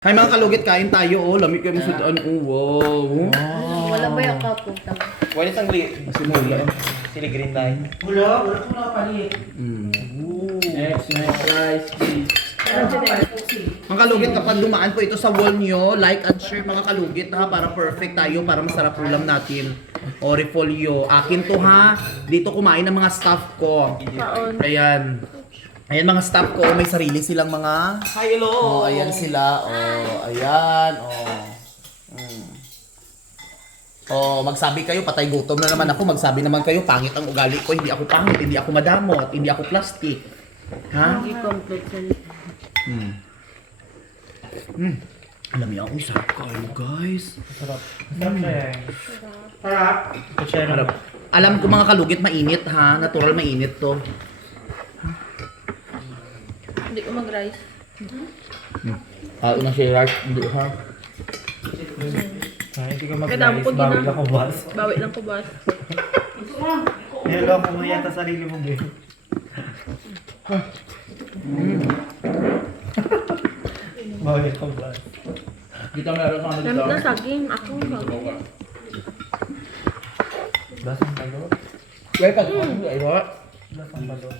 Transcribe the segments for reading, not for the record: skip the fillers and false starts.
Hay mga kalugit, kain tayo oh. Lamig kami sa daan. Oh, wow. Wala ba yung kapunta? Wala isang Masimula. sili green line. Wala ko nakapalit. Next rice, please. Mga kalugit, kapag dumaan po ito sa wall nyo, like and share mga kalugit ha, para perfect tayo, para masarap ulam natin. O, repolyo. Akin to ha. Dito kumain ng mga staff ko. Kaon. Ayan. Ayan mga staff ko, may sarili silang mga... Hello! Oh, ayan sila. Oh, ayan. Oh. Oh, magsabi kayo, patay gutom na naman ako. Magsabi naman kayo, pangit ang ugali ko. Hindi ako pangit, hindi ako madamot, hindi ako plastic. Ha? Hindi complete sa Alam niyo, ang sarap kayo, guys. Sarap. Sarap siya yan. Sarap. Sarap. Alam ko mga kalugit, mainit ha. Natural mainit to. Hindi ko mag-rice. Unang share, hindi ha. Hindi ko Kadamo ko mag-rice, bawal gina. ako boss. Bawi lang ko, boss. Hello, kung mo yata sarili mo, babe. Bawal ako boss. Kita meron sa ano Gamit na saging. Ako, bago. Basang balot. Wait, aywa. Basang balot.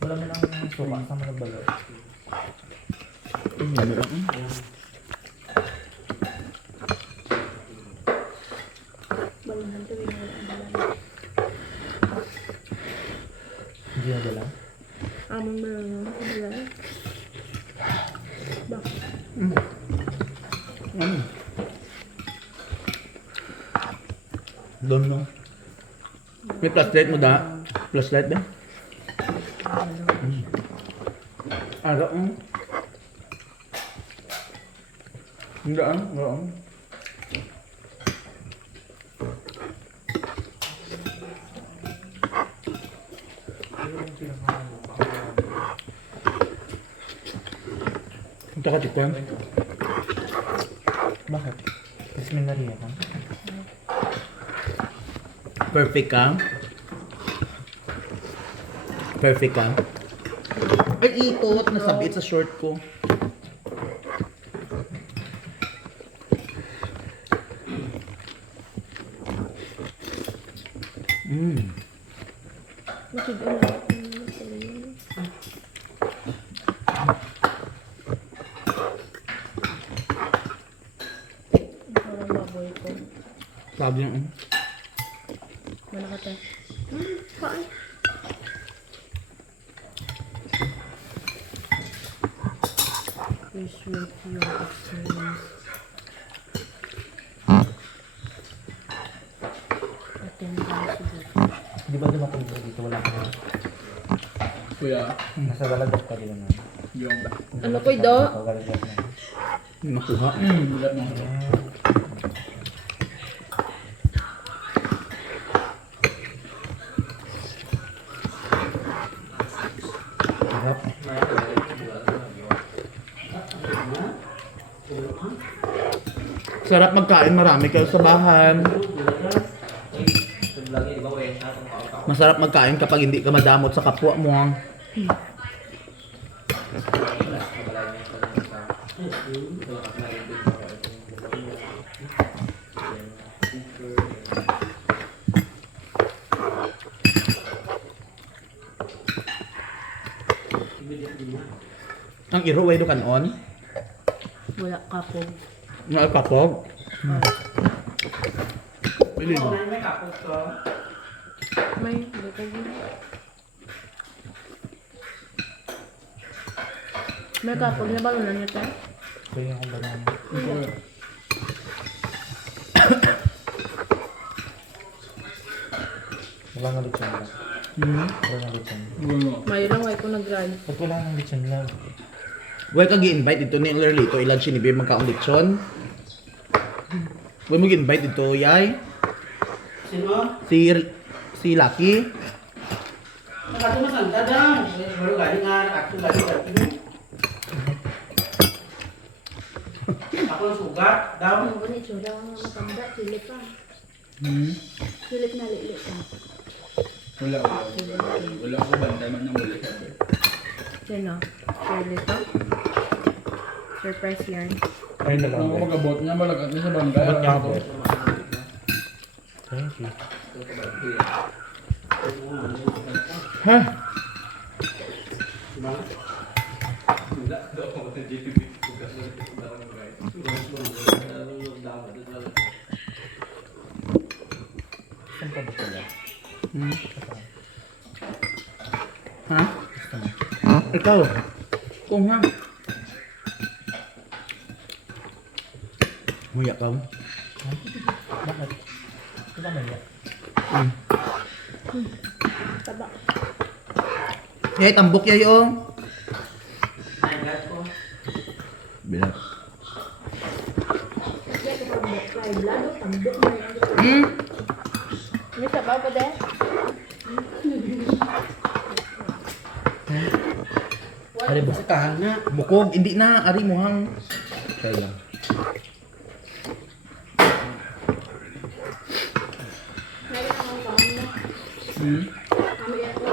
Wala mo lang suka sa mga balot. Hindi na dala. Amon mo lang yung kabila. Bakit? Doon no. May flashlight mo da? Flashlight ba? Araw mo. Hindi ah, araw mo. Punta ka chicken. Bakit? Kasi may nariya ka. Perfect ka? Perfect ka? Ay, ikot. Nasabit sa short ko. Bakit ano? Parang baboy ko. Sabi niya, Malaki tayo. Kain. Fish with your experience. Attendance siguro. Di ba dumating ka dito? Wala ka na. Kuya, Nasa dalagat ka din naman. yung Ano ko do? Ikaw dalagat na. nakuha. Wala mo. Sarap. Sarap magkain, marami kayo sa bahan. Masarap magkain kapag hindi ka madamot sa kapwa mo. Ang iro way do kanon. Wala kapog. Nga kapog. Pili mo. May kapos ko. May, hindi ko yun. May kapog na balunan niya tayo. Kaya akong banana. Wala nga lechon lang. Wala nga lechon. May lang ay ko nag-run. Ba't wala nga lechon lang? Way ka gi-invite dito ni Lerlito ilan sinibi magkaong lechon. Way mo gi-invite dito, yay. Sino? Si Lucky. Nakatumasan ka daw. Baru galing nga. Nakatumasan. Ako ang sugat. Daw. Ano ba ni Chura? Matanda, silip pa. Silip na lilit pa. Wala ko bantay man ng wala sabi. Sino? Silip pa? Surprise yan. Ay, Kung nalambot. magabot niya, malagat niya sa bangga. Abot niya abot. Thank you. Ha? Saan pa ba sila? Ha? Ikaw. Kung ha. Muya ka. Bakit? Ito ba niya? Taba. Eh, tambok ya yung. Ay, gas ko. Bilang. Kaya kapag may blado, tambok mo yan. Hmm? May sabaw pa din? Ari ba? Tahan na. Bukog. Hindi na. Ari mo hang. Try lang. Meron akong kaon na. Hmm? Kami yan po.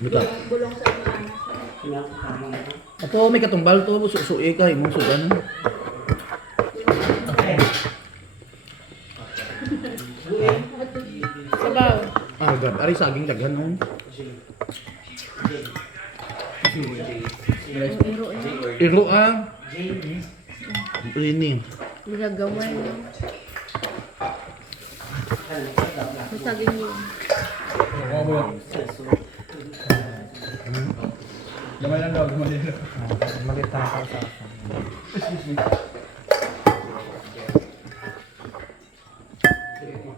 Ano ka? Bulong sa ikanas. Sinakama na ito. Ato, may katumbal to. Susuye ka. Imong sugan. Sabaw. Ah, gab. Ari saging daghan nun. Iro yan. Iro ah. Ini. Nilagawan yan. Masagin yun. Magabot. Gamay lang daw, gamay lang. Malita ka sa akin.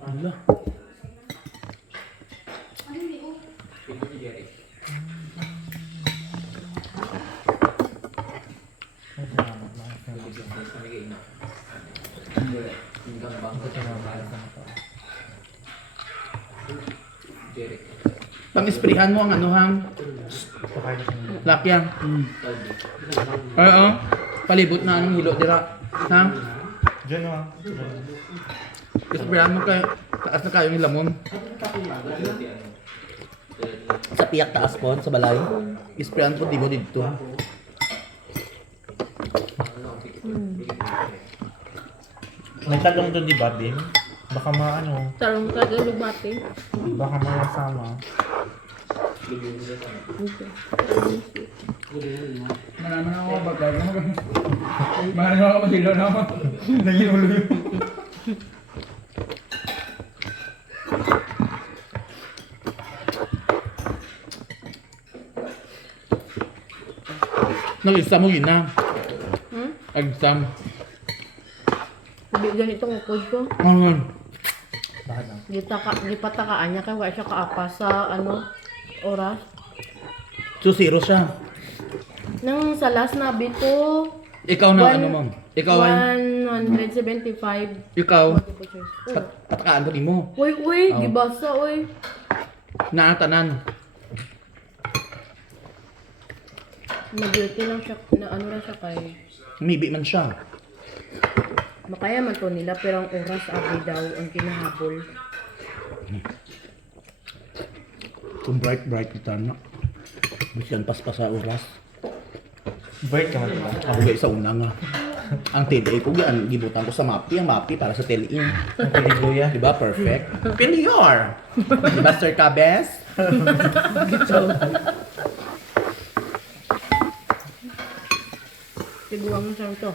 Ala. Pang-isprihan mo ang ano hang lakyan. Oo. Palibot na anong hilo dira. Ha? Diyan ah. Isprihan mo kay taas na kayo yung lamon. Sa piyak taas po, sa balay. Isprihan po di mo dito. May talong doon di ba, Bim? Baka maano, Tarong ka na lumati. baka masama. Manaman ako bagay. Manaman ako masilo na ako. Naging ulo yun. Nag-exam mo yun na. Hmm? Exam. Hindi ganito ang upod ko. Ano? Bakit na? Gipatakaan niya kaya wala siya kaapa sa ano, oras. So, zero siya. Nang sa last na bito, Ikaw na ano ma'am? Ikaw ay... 175 Ikaw. multiple choice. Oh. Patakaan ko di mo. Uy, Oh. gibasa, uy. Naatanan. Mag-duty lang siya, na ano lang siya kay. Mibi man siya. Makaya man to nila, pero ang oras abi daw ang kinahabol. Kung bright kita na. Busyan paspas sa oras. Break ka man ba? Ako guys sa una nga. Ang TDA ko yan, gibutan ko sa MAPI. Ang MAPI para sa tele-in. Ang piliguya. Diba? Perfect. Pilior! Diba, Sir Cabez? Tiguang mo siya to.